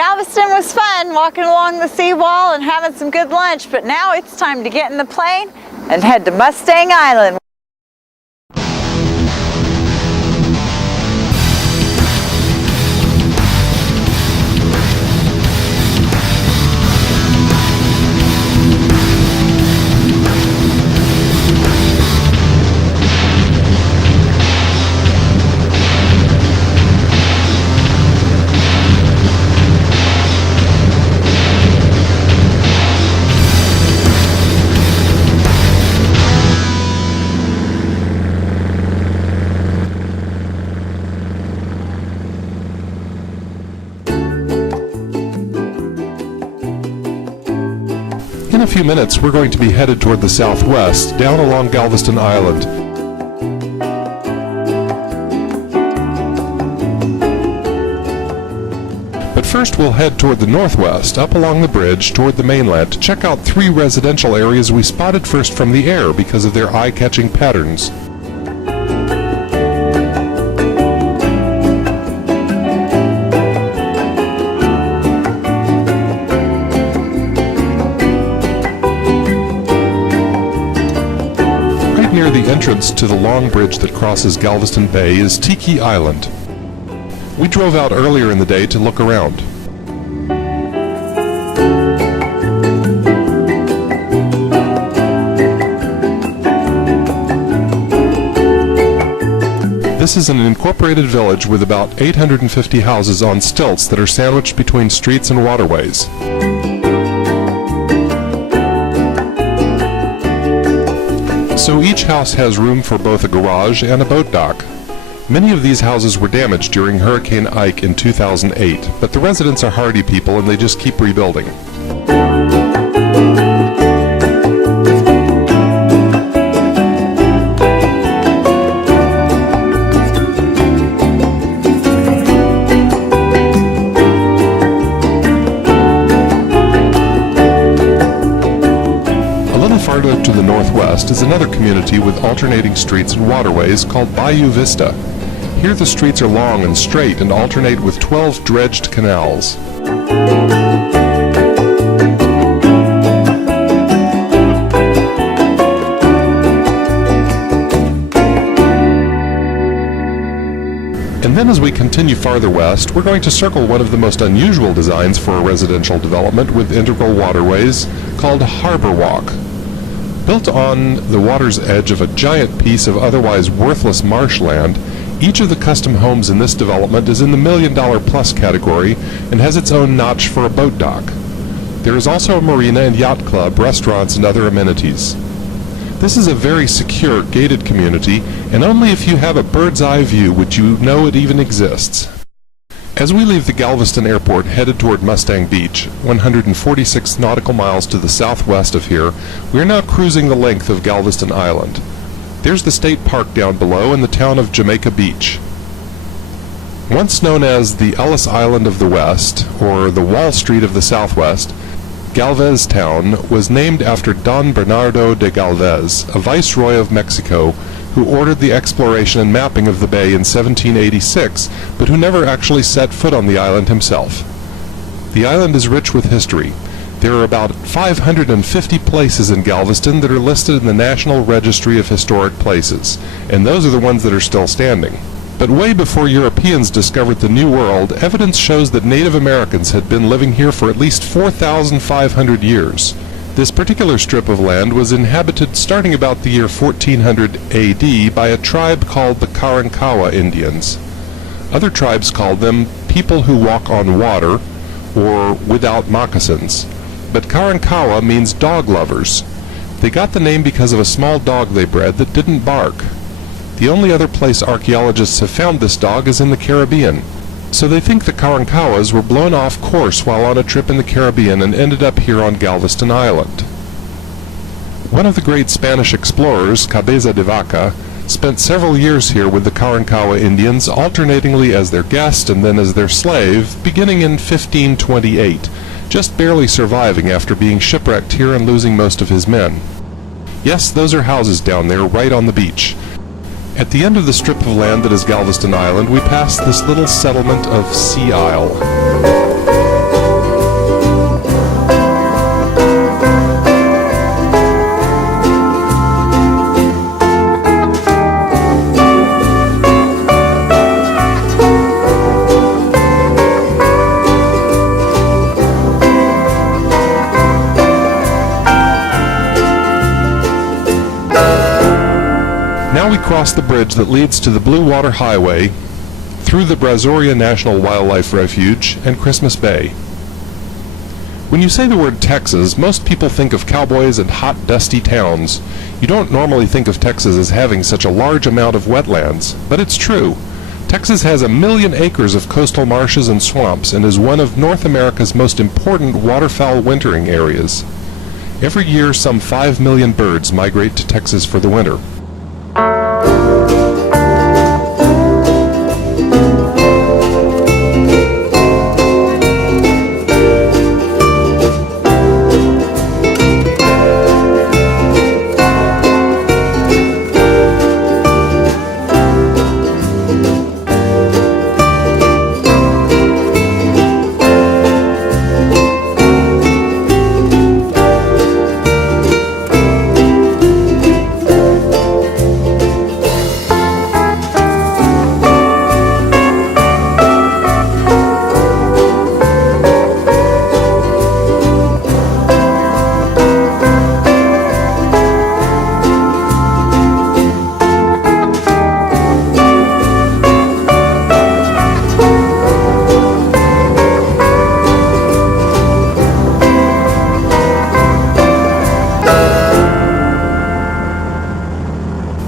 Galveston was fun, walking along the seawall and having some good lunch, but now it's time to get in the plane and head to Mustang Island. In a few minutes, we're going to be headed toward the southwest, down along Galveston Island. But first we'll head toward the northwest, up along the bridge, toward the mainland, to check out 3 residential areas we spotted first from the air because of their eye-catching patterns. Near the entrance to the long bridge that crosses Galveston Bay is Tiki Island. We drove out earlier in the day to look around. This is an incorporated village with about 850 houses on stilts that are sandwiched between streets and waterways. So each house has room for both a garage and a boat dock. Many of these houses were damaged during Hurricane Ike in 2008, but the residents are hardy people and they just keep rebuilding. Farther to the northwest is another community with alternating streets and waterways called Bayou Vista. Here the streets are long and straight and alternate with 12 dredged canals. And then as we continue farther west, we're going to circle one of the most unusual designs for a residential development with integral waterways called Harbor Walk. Built on the water's edge of a giant piece of otherwise worthless marshland, each of the custom homes in this development is in the $1 million+ category and has its own notch for a boat dock. There is also a marina and yacht club, restaurants, and other amenities. This is a very secure, gated community, and only if you have a bird's eye view would you know it even exists. As we leave the Galveston airport headed toward Mustang Beach, 146 nautical miles to the southwest of here, we are now cruising the length of Galveston Island. There's the state park down below and the town of Jamaica Beach. Once known as the Ellis Island of the West, or the Wall Street of the Southwest, Galvez Town was named after Don Bernardo de Galvez, a viceroy of Mexico, who ordered the exploration and mapping of the bay in 1786, but who never actually set foot on the island himself. The island is rich with history. There are about 550 places in Galveston that are listed in the National Registry of Historic Places, and those are the ones that are still standing. But way before Europeans discovered the New World, evidence shows that Native Americans had been living here for at least 4,500 years. This particular strip of land was inhabited starting about the year 1400 AD by a tribe called the Karankawa Indians. Other tribes called them people who walk on water, or without moccasins. But Karankawa means dog lovers. They got the name because of a small dog they bred that didn't bark. The only other place archaeologists have found this dog is in the Caribbean. So they think the Karankawas were blown off course while on a trip in the Caribbean and ended up here on Galveston Island. One of the great Spanish explorers, Cabeza de Vaca, spent several years here with the Karankawa Indians, alternatingly as their guest and then as their slave, beginning in 1528, just barely surviving after being shipwrecked here and losing most of his men. Yes, those are houses down there, right on the beach. At the end of the strip of land that is Galveston Island, we pass this little settlement of Sea Isle. across the bridge that leads to the Blue Water Highway, through the Brazoria National Wildlife Refuge, and Christmas Bay. When you say the word Texas, most people think of cowboys and hot, dusty towns. You don't normally think of Texas as having such a large amount of wetlands, but it's true. Texas has 1 million acres of coastal marshes and swamps and is one of North America's most important waterfowl wintering areas. Every year, some 5 million birds migrate to Texas for the winter.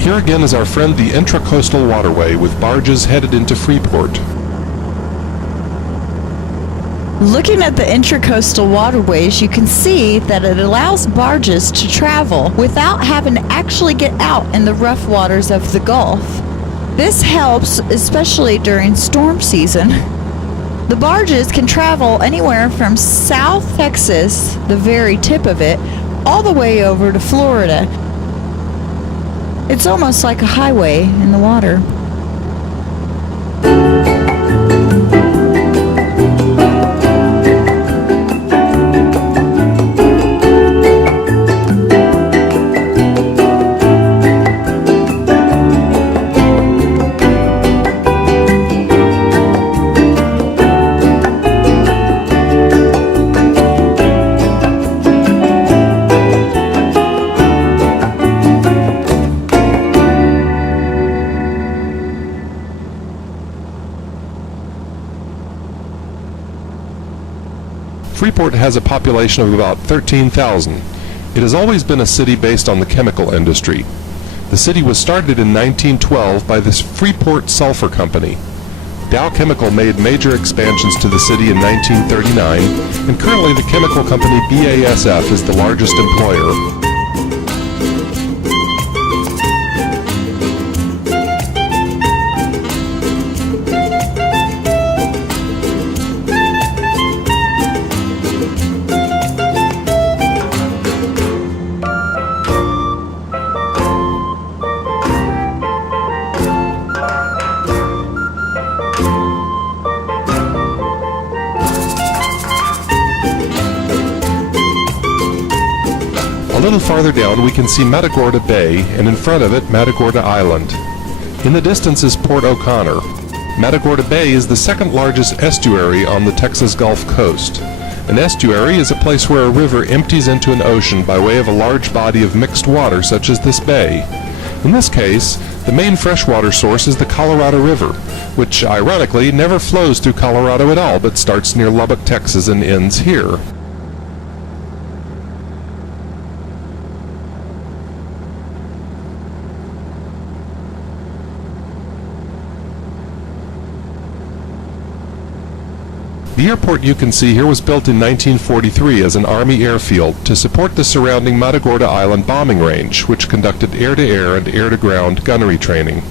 Here again is our friend the Intracoastal Waterway with barges headed into Freeport. Looking at the Intracoastal Waterways, you can see that it allows barges to travel without having to actually get out in the rough waters of the Gulf. This helps especially during storm season. The barges can travel anywhere from South Texas, the very tip of it, all the way over to Florida. It's almost like a highway in the water. Freeport has a population of about 13,000. It has always been a city based on the chemical industry. The city was started in 1912 by the Freeport Sulphur Company. Dow Chemical made major expansions to the city in 1939, and currently the chemical company BASF is the largest employer. A little farther down we can see Matagorda Bay, and in front of it Matagorda Island. In the distance is Port O'Connor. Matagorda Bay is the second largest estuary on the Texas Gulf Coast. An estuary is a place where a river empties into an ocean by way of a large body of mixed water such as this bay. In this case, the main freshwater source is the Colorado River, which ironically never flows through Colorado at all but starts near Lubbock, Texas and ends here. The airport you can see here was built in 1943 as an Army airfield to support the surrounding Matagorda Island bombing range, which conducted air-to-air and air-to-ground gunnery training.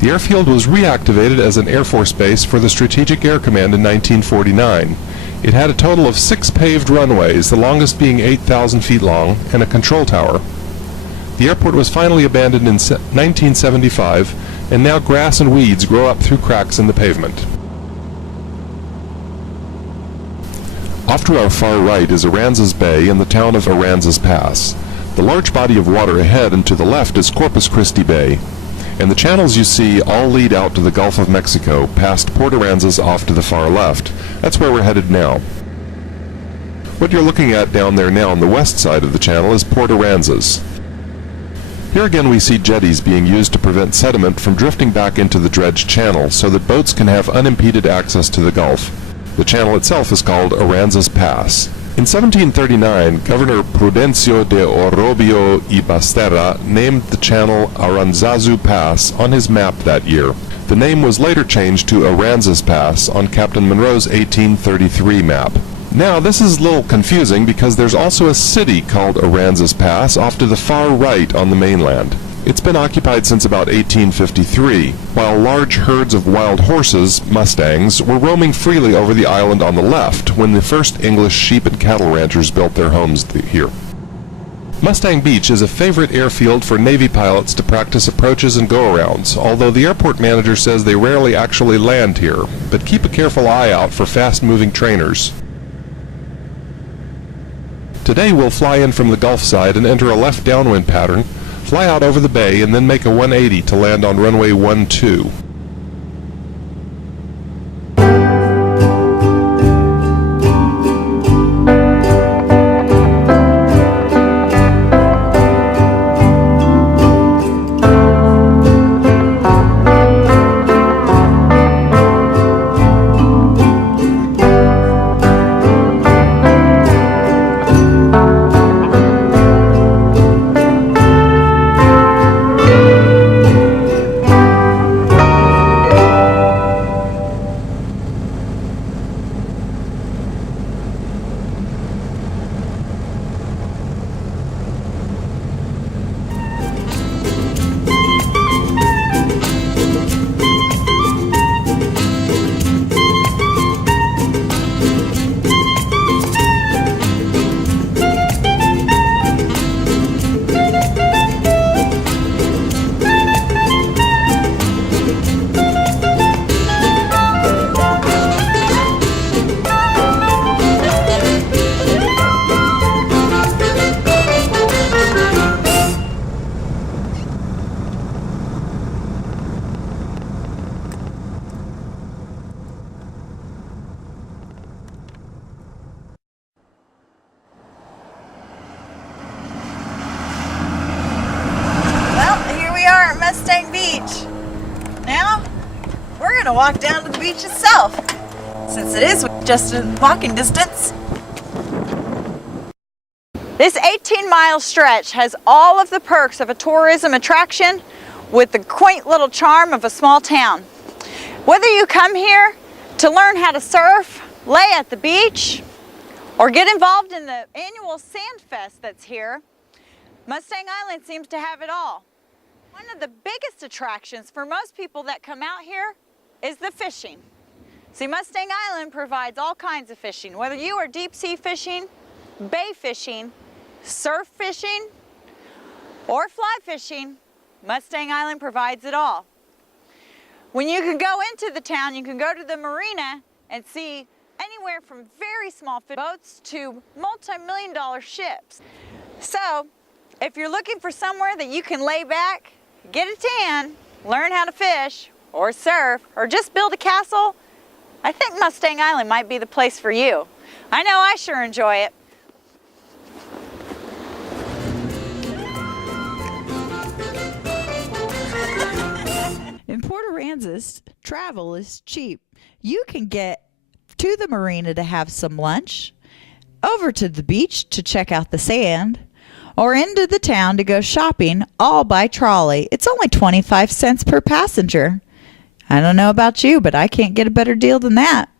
The airfield was reactivated as an Air Force base for the Strategic Air Command in 1949. It had a total of 6 paved runways, the longest being 8,000 feet long, and a control tower. The airport was finally abandoned in 1975, and now grass and weeds grow up through cracks in the pavement. Off to our far right is Aransas Bay and the town of Aransas Pass. The large body of water ahead and to the left is Corpus Christi Bay, and the channels you see all lead out to the Gulf of Mexico, past Port Aransas off to the far left. That's where we're headed now. What you're looking at down there now on the west side of the channel is Port Aransas. Here again we see jetties being used to prevent sediment from drifting back into the dredged channel so that boats can have unimpeded access to the Gulf. The channel itself is called Aransas Pass. In 1739, Governor Prudencio de Orobio y Basterra named the channel Aranzazu Pass on his map that year. The name was later changed to Aransas Pass on Captain Monroe's 1833 map. Now, this is a little confusing because there's also a city called Aransas Pass off to the far right on the mainland. It's been occupied since about 1853, while large herds of wild horses, Mustangs, were roaming freely over the island on the left when the first English sheep and cattle ranchers built their homes here. Mustang Beach is a favorite airfield for Navy pilots to practice approaches and go-arounds, although the airport manager says they rarely actually land here, but keep a careful eye out for fast-moving trainers. Today we'll fly in from the Gulf side and enter a left downwind pattern, fly out over the bay, and then make a 180 to land on runway 12. Mustang Beach. Now, we're going to walk down to the beach itself, since it is just in walking distance. This 18-mile stretch has all of the perks of a tourism attraction with the quaint little charm of a small town. Whether you come here to learn how to surf, lay at the beach, or get involved in the annual Sand Fest that's here, Mustang Island seems to have it all. One of the biggest attractions for most people that come out here is the fishing. See, Mustang Island provides all kinds of fishing, whether you are deep sea fishing, bay fishing, surf fishing, or fly fishing, Mustang Island provides it all. When you can go into the town, you can go to the marina and see anywhere from very small boats to multi-million-dollar ships. So, if you're looking for somewhere that you can lay back, get a tan, learn how to fish, or surf, or just build a castle, I think Mustang Island might be the place for you. I know I sure enjoy it. In Port Aransas, travel is cheap. You can get to the marina to have some lunch, over to the beach to check out the sand, or into the town to go shopping, all by trolley. It's only 25 cents per passenger. I don't know about you, but I can't get a better deal than that.